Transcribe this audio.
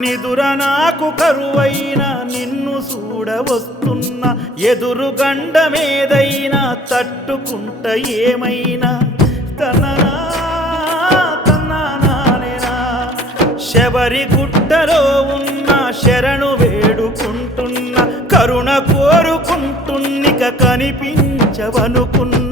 నిదుర నాకు కరువైన నిన్ను చూడవస్తున్న ఎదురు గండమేదైనా తట్టుకుంట ఏమైనా తననా తన్నానేనా శబరి గుట్టలో ఉన్న శరణు వేడుకుంటున్న కరుణ కోరుకుంటున్నిక కనిపించవనుకున్న